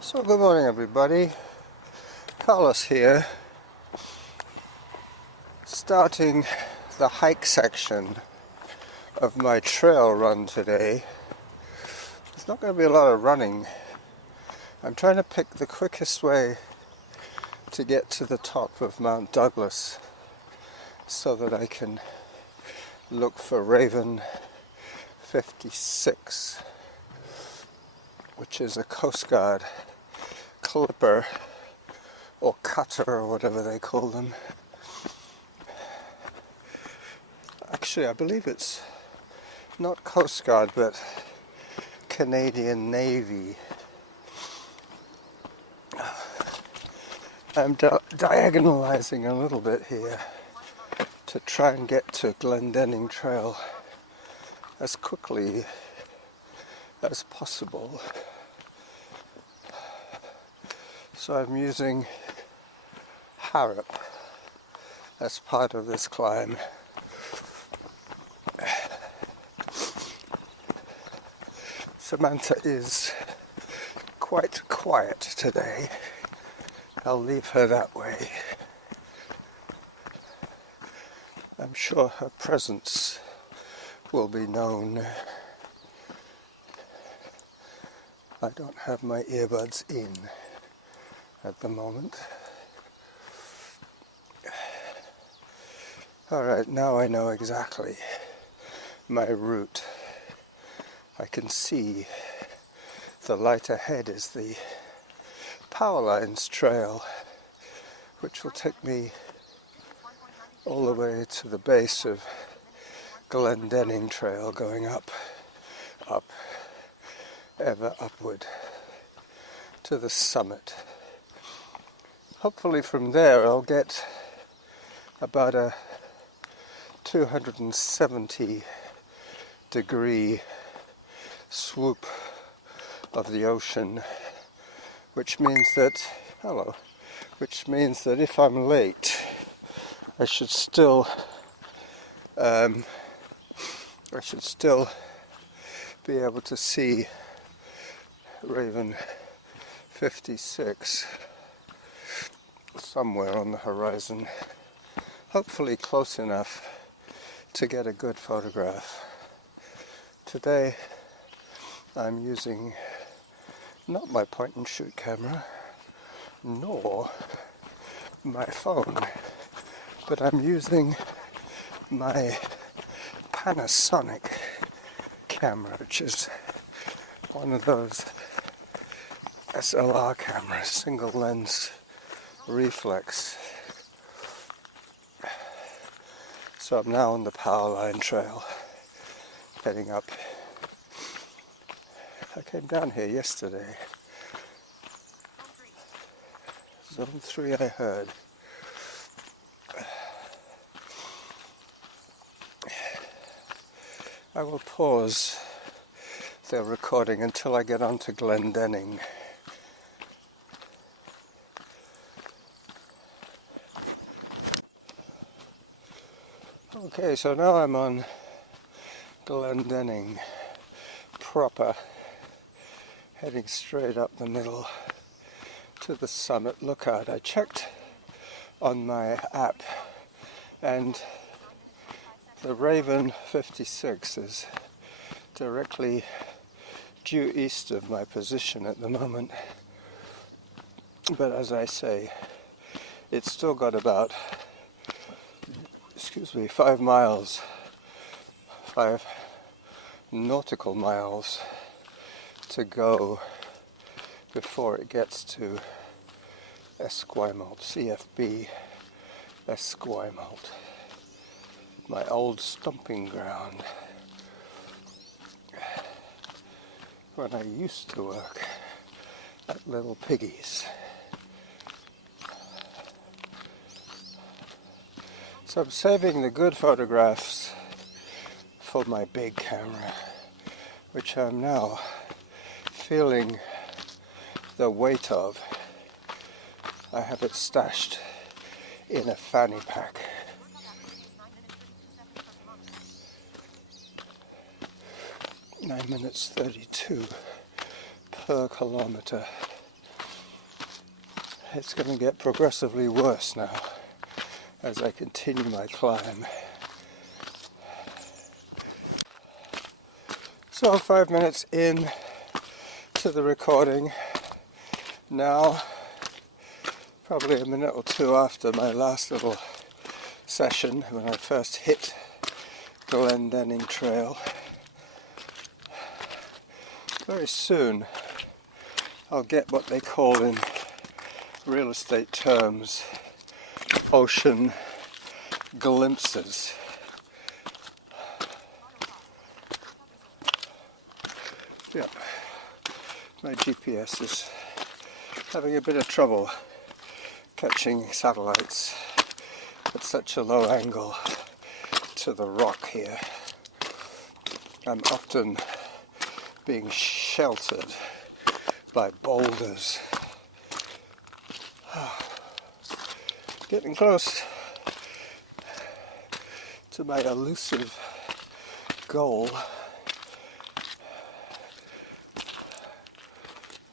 So good morning everybody, Carlos here, starting the hike section of my trail run today. There's not going to be a lot of running. I'm trying to pick the quickest way to get to the top of Mt.doug so that I can look for Raven 56, which is a Coast Guard clipper or cutter or whatever they call them. Actually, I believe it's not Coast Guard but Canadian Navy. I'm diagonalizing a little bit here to try and get to Glendenning Trail as quickly as possible. So I'm using Harrop as part of this climb. Samantha is quite quiet today. I'll leave her that way. I'm sure her presence will be known. I don't have my earbuds in at the moment. Alright, now I know exactly my route. I can see the light ahead is the Power Lines trail, which will take me all the way to the base of Glendenning Trail, going up, ever upward to the summit. Hopefully from there I'll get about a 270 degree swoop of the ocean, which means that if I'm late I should still be able to see Raven 56 somewhere on the horizon, hopefully close enough to get a good photograph. Today I'm using not my point and shoot camera nor my phone, but I'm using my Panasonic camera, which is one of those SLR cameras, single lens reflex. So I'm now on the Power Line Trail, heading up. I came down here yesterday. Zone 3 I heard. I will pause the recording until I get onto Glendenning. Okay, so now I'm on Glendenning proper, heading straight up the middle to the summit lookout. I checked on my app and the Raven 56 is directly due east of my position at the moment, but as I say, it's still got about 5 nautical miles to go before it gets to Esquimalt, CFB Esquimalt, my old stomping ground when I used to work at Little Piggies. So I'm saving the good photographs for my big camera, which I'm now feeling the weight of. I have it stashed in a fanny pack. 9 minutes 32 per kilometer. it's going to get progressively worse now as I continue my climb. So 5 minutes in to the recording now, probably a minute or two after my last little session when I first hit Glendenning Trail. Very soon I'll get what they call in real estate terms ocean glimpses. Yep, my GPS is having a bit of trouble catching satellites at such a low angle to the rock here. I'm often being sheltered by boulders. Getting close to my elusive goal.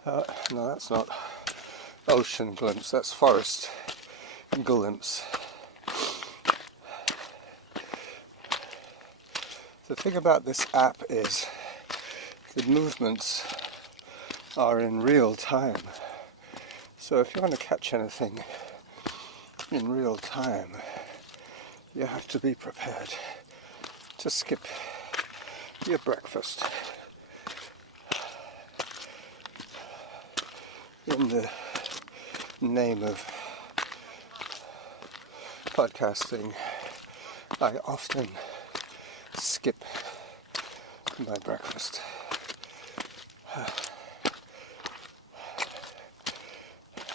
No, that's not ocean glimpse, that's forest glimpse. The thing about this app is the movements are in real time. So if you want to catch anything in real time, you have to be prepared to skip your breakfast. In the name of podcasting, I often skip my breakfast.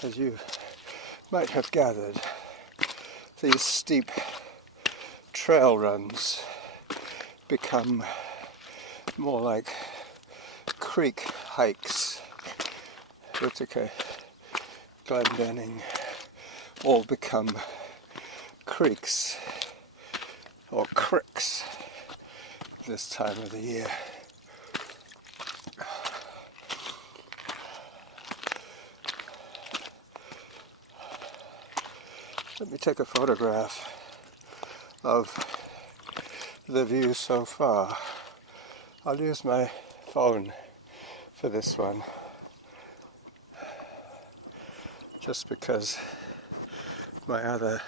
As you might have gathered, these steep trail runs become more like creek hikes. Whitaker, Glendenning all become creeks or cricks this time of the year. Let me take a photograph of the view so far. I'll use my phone for this one, just because my other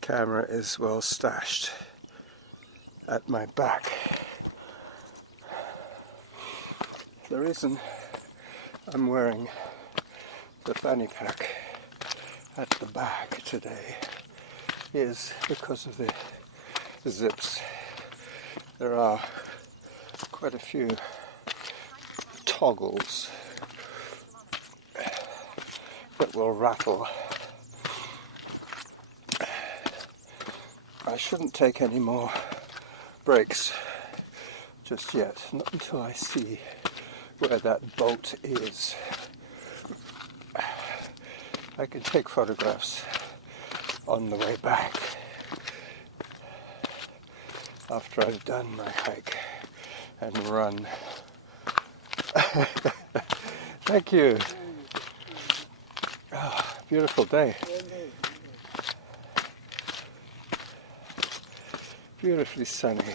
camera is well stashed at my back. The reason I'm wearing the fanny pack at the back today is because of the zips. There are quite a few toggles that will rattle. I shouldn't take any more breaks just yet, not until I see where that boat is. I can take photographs on the way back after I've done my hike and run. Thank you. Oh, beautiful day. Beautifully sunny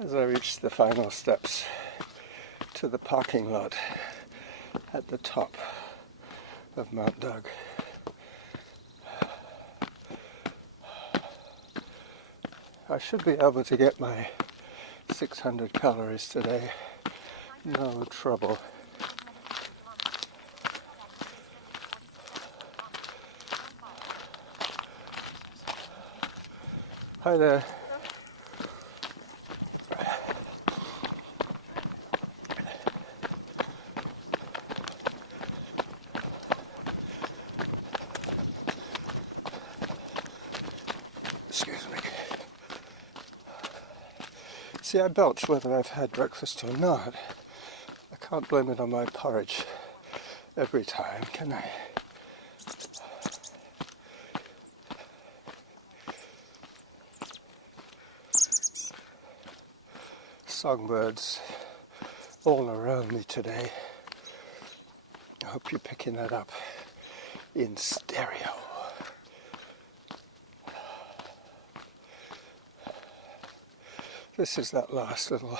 as I reach the final steps to the parking lot at the top of Mt.doug. I should be able to get my 600 calories today, no trouble. Hi there. Excuse me. See, I belch whether I've had breakfast or not. I can't blame it on my porridge every time, can I? Songbirds all around me today. I hope you're picking that up. in stereo. This is that last little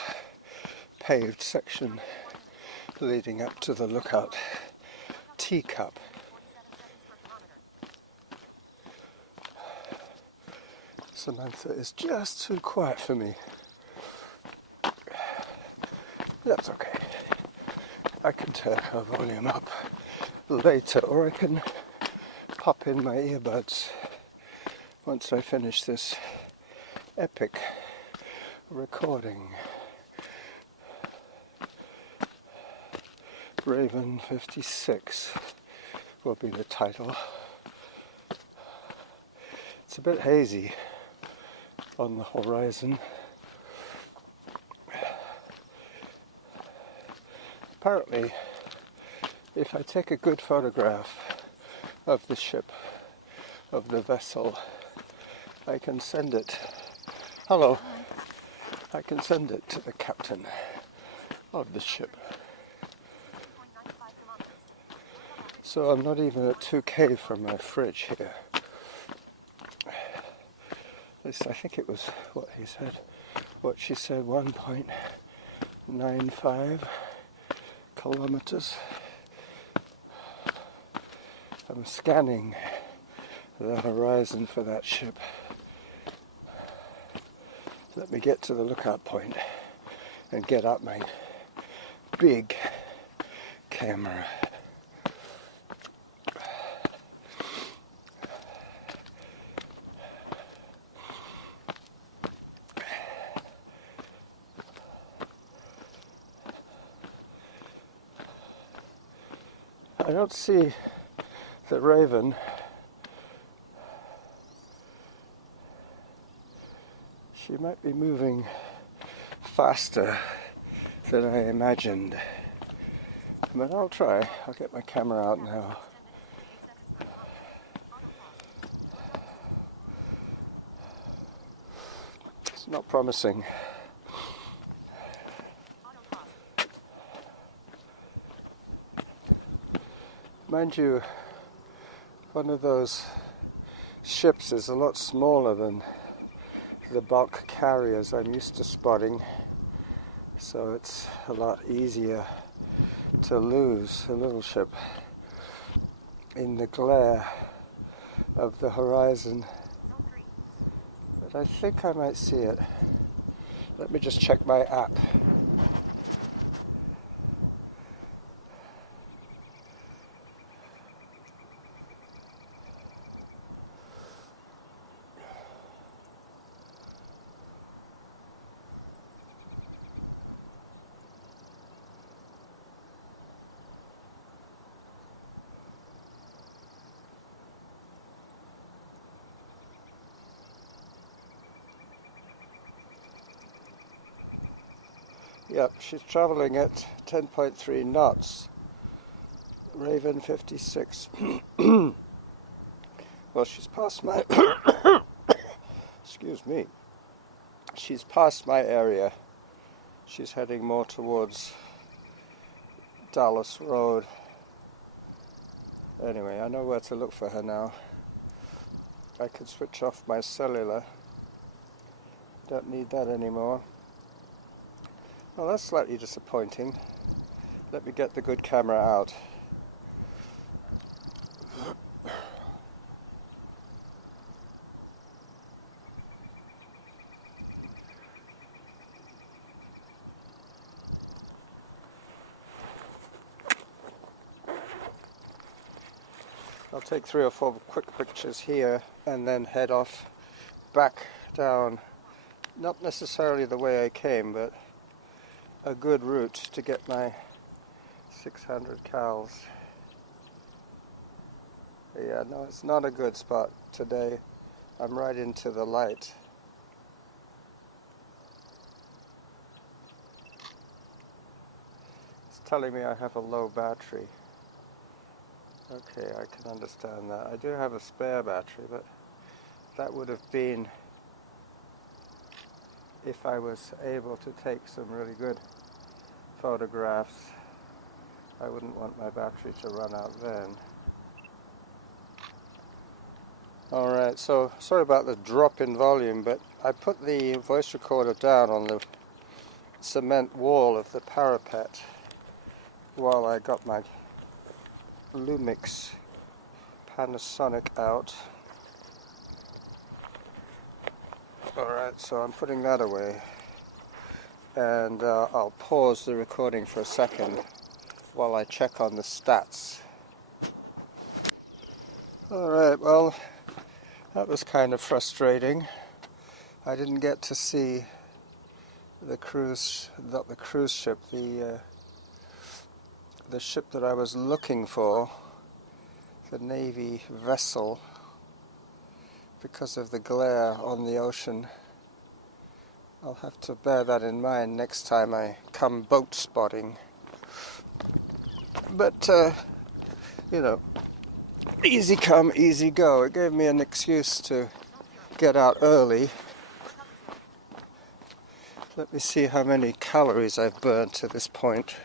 paved section leading up to the lookout teacup. Samantha is just too quiet for me. That's okay. I can turn her volume up later, or I can pop in my earbuds once I finish this epic recording. Raven 56 will be the title. It's a bit hazy on the horizon. Apparently, if I take a good photograph of the ship, of the vessel, I can send it, hello, I can send it to the captain of the ship. So I'm not even at 2K from my fridge here. At least I think it was what he said, what she said, 1.95 kilometers. I'm scanning the horizon for that ship. Let me get to the lookout point and get out my big camera. I don't see the Raven. She might be moving faster than I imagined. But I'll try. I'll get my camera out now. It's not promising. Mind you, one of those ships is a lot smaller than the bulk carriers I'm used to spotting, so it's a lot easier to lose a little ship in the glare of the horizon. But I think I might see it. Let me just check my app. Yep, she's traveling at 10.3 knots. Raven 56. Well, she's past my... Excuse me. She's past my area. She's heading more towards Dallas Road. Anyway, I know where to look for her now. I can switch off my cellular. Don't need that anymore. Well, that's slightly disappointing. Let me get the good camera out. I'll take 3 or 4 quick pictures here and then head off back down, not necessarily the way I came, but a good route to get my 600 cals. Yeah, no, it's not a good spot today. I'm right into the light. It's telling me I have a low battery. Okay, I can understand that. I do have a spare battery, but that would have been if I was able to take some really good photographs. I wouldn't want my battery to run out then. Alright, so sorry about the drop in volume, but I put the voice recorder down on the cement wall of the parapet while I got my Lumix Panasonic out. Alright, so I'm putting that away, and I'll pause the recording for a second while I check on the stats. Alright, well, that was kind of frustrating. I didn't get to see the cruise, not the cruise ship, the ship that I was looking for, the Navy vessel, because of the glare on the ocean. I'll have to bear that in mind next time I come boat spotting. But, you know, easy come, easy go. It gave me an excuse to get out early. Let me see how many calories I've burned to this point.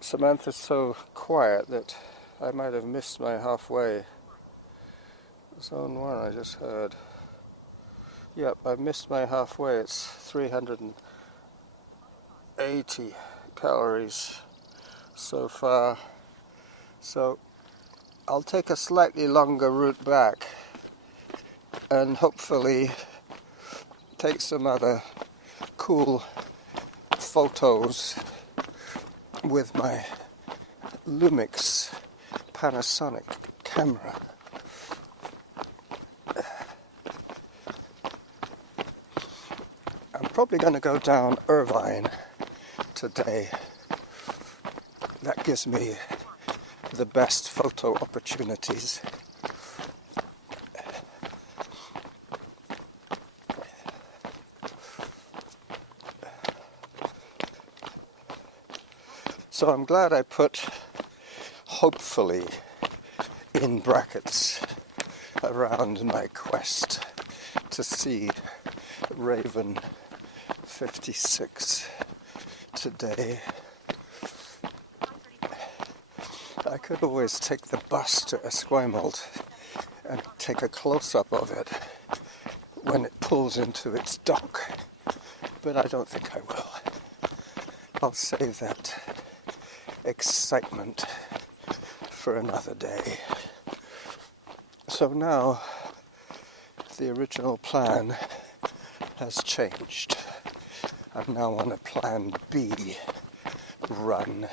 Samantha's so quiet that I might have missed my halfway. Zone 1 I just heard. Yep, I've missed my halfway. It's 380 calories so far. So I'll take a slightly longer route back and hopefully take some other cool photos with my Lumix Panasonic camera. I'm probably going to go down Irvine today. That gives me the best photo opportunities. So I'm glad I put hopefully in brackets around my quest to see Raven 56 today. I could always take the bus to Esquimalt and take a close-up of it when it pulls into its dock, but I don't think I will. I'll save that excitement for another day. So now the original plan has changed. I'm now on a plan B run.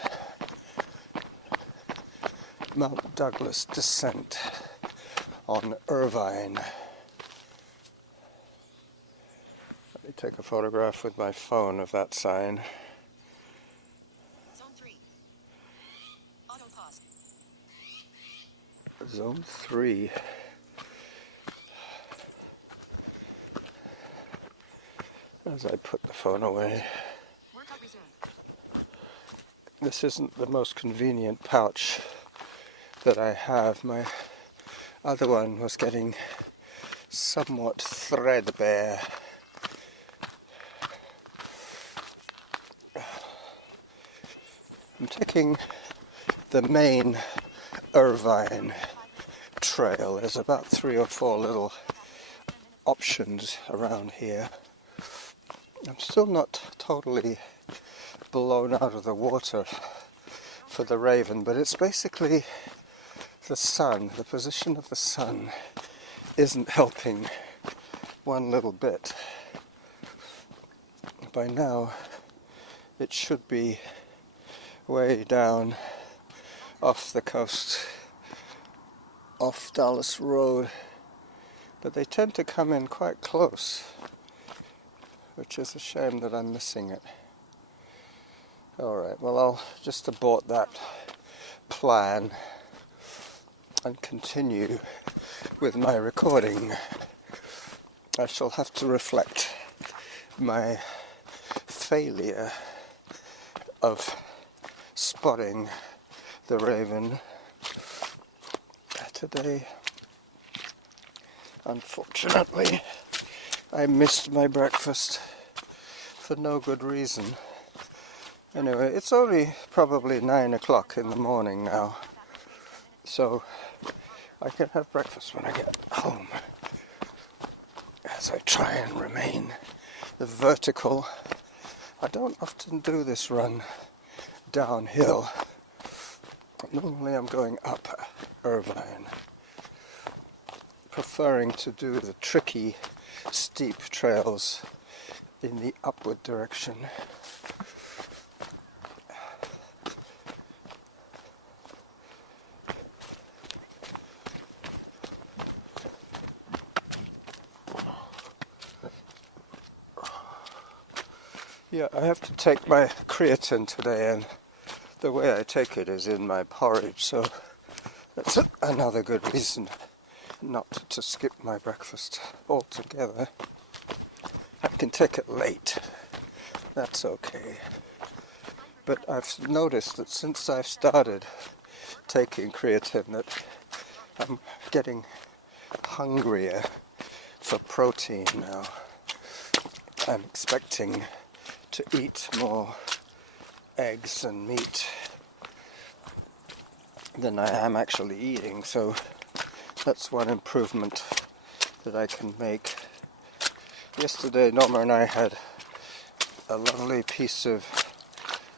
Mt.doug descent on Irvine. Let me take a photograph with my phone of that sign. Zone 3. Auto pause. Zone 3. As I put the phone away. Workout resumed. This isn't the most convenient pouch that I have. My other one was getting somewhat threadbare. I'm taking the main Irvine Trail. There's about 3 or 4 little options around here. I'm still not totally blown out of the water for the Raven, but it's basically the sun. The position of the sun isn't helping one little bit. By now it should be way down off the coast, off Dallas Road, but they tend to come in quite close, which is a shame that I'm missing it. Alright, well, I'll just abort that plan and continue with my recording. I shall have to reflect my failure of spotting the Raven today. Unfortunately, I missed my breakfast for no good reason. Anyway, it's only probably 9 o'clock in the morning now, so I can have breakfast when I get home. As I try and remain vertical. I don't often do this run downhill. Normally I'm going up Irvine, preferring to do the tricky, steep trails in the upward direction. Yeah, I have to take my creatine today, and the way I take it is in my porridge, so that's another good reason not to skip my breakfast altogether. I can take it late, that's okay. But I've noticed that since I've started taking creatine that I'm getting hungrier for protein now. I'm expecting to eat more eggs and meat than I am actually eating, so that's one improvement that I can make. Yesterday Norma and I had a lovely piece of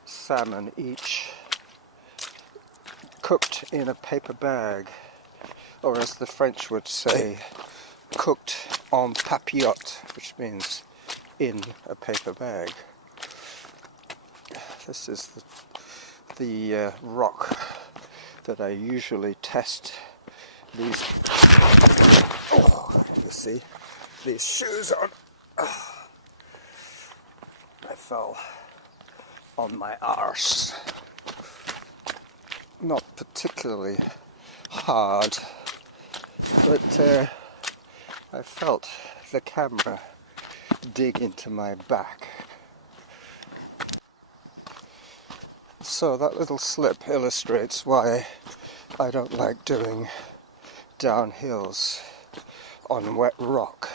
salmon each, cooked in a paper bag, or as the French would say, cooked en papillote, which means in a paper bag. This is the rock that I usually test these, you see, these shoes on. I fell on my arse. Not particularly hard, but I felt the camera dig into my back. So that little slip illustrates why I don't like doing downhills on wet rock.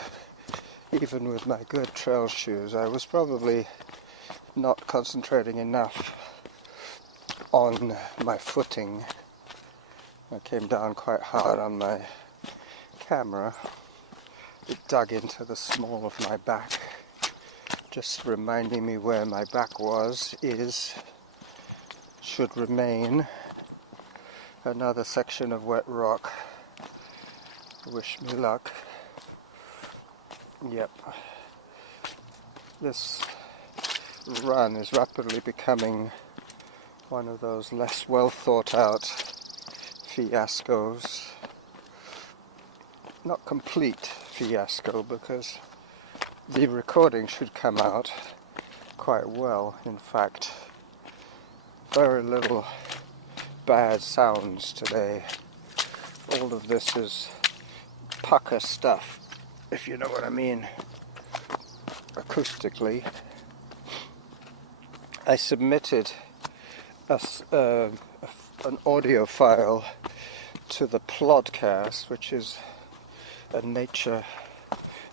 Even with my good trail shoes, I was probably not concentrating enough on my footing. I came down quite hard on my camera. It dug into the small of my back, just reminding me where my back should remain. Another section of wet rock. Wish me luck. Yep. This run is rapidly becoming one of those less well thought out fiascos. Not complete fiasco, because the recording should come out quite well. In fact, very little bad sounds today. All of this is pucker stuff, if you know what I mean, acoustically. I submitted an audio file to the Plodcast, which is a nature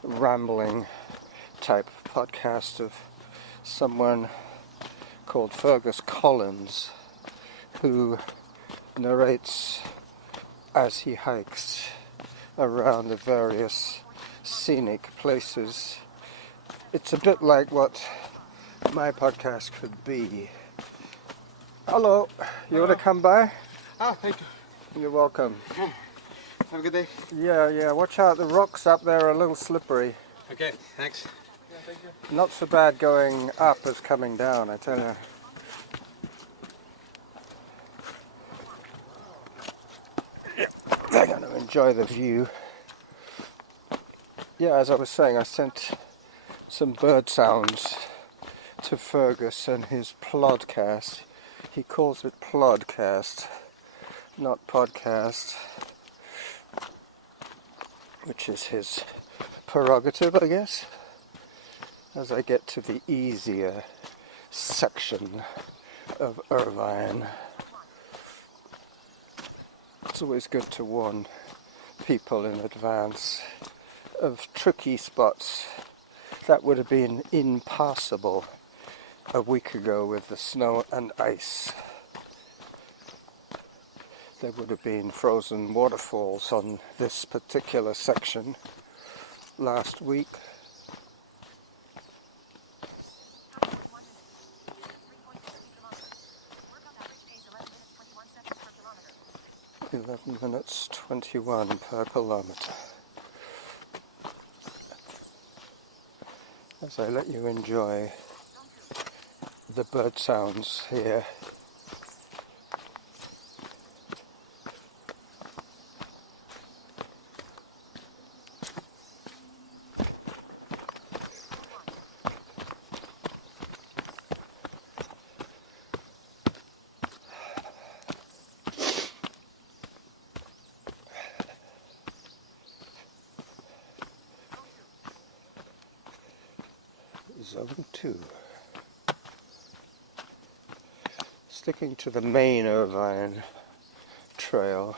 rambling type podcast of someone called Fergus Collins, who narrates as he hikes around the various scenic places. It's a bit like what my podcast could be. Hello, you want to come by? Oh, thank you. You're welcome. Have a good day. Yeah, watch out, the rocks up there are a little slippery. Okay, thanks. Yeah, thank you. Not so bad going up as coming down, I tell you. Yeah, they're going to enjoy the view. Yeah, as I was saying, I sent some bird sounds to Fergus and his Plodcast. He calls it Plodcast, not podcast, which is his prerogative, I guess. As I get to the easier section of Irvine, it's always good to warn people in advance of tricky spots that would have been impassable a week ago with the snow and ice. there would have been frozen waterfalls on this particular section last week. 11 minutes 21 per kilometre. As I let you enjoy the bird sounds here. Zone 2. Sticking to the main Irvine Trail.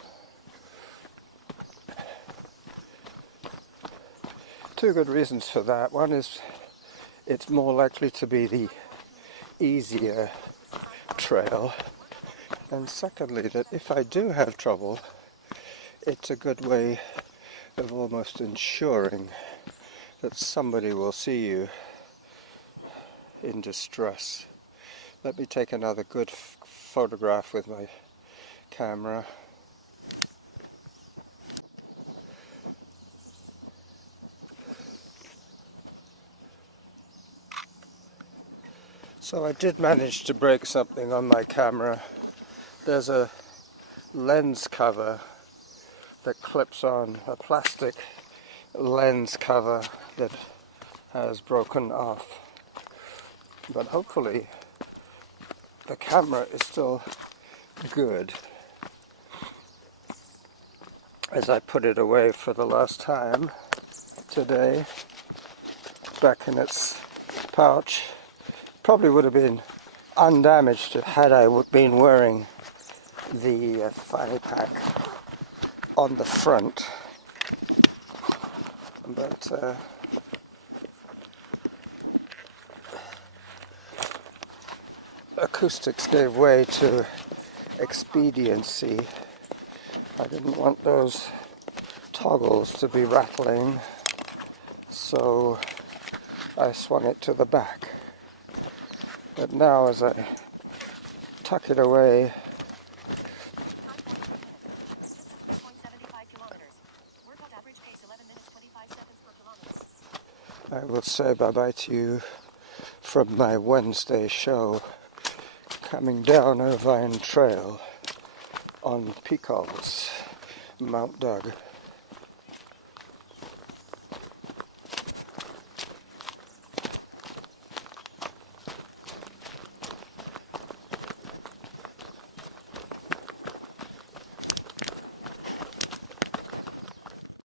Two good reasons for that. One is it's more likely to be the easier trail. And secondly, that if I do have trouble, it's a good way of almost ensuring that somebody will see you in distress. Let me take another good photograph with my camera. So I did manage to break something on my camera. There's a lens cover that clips on, a plastic lens cover that has broken off. But hopefully the camera is still good as I put it away for the last time today, back in its pouch. Probably would have been undamaged had I been wearing the thigh pack on the front, but acoustics gave way to expediency. I didn't want those toggles to be rattling, so I swung it to the back. But now as I tuck it away, I will say bye-bye to you from my Wednesday show, coming down Irvine Trail on Peacock's Mt.doug.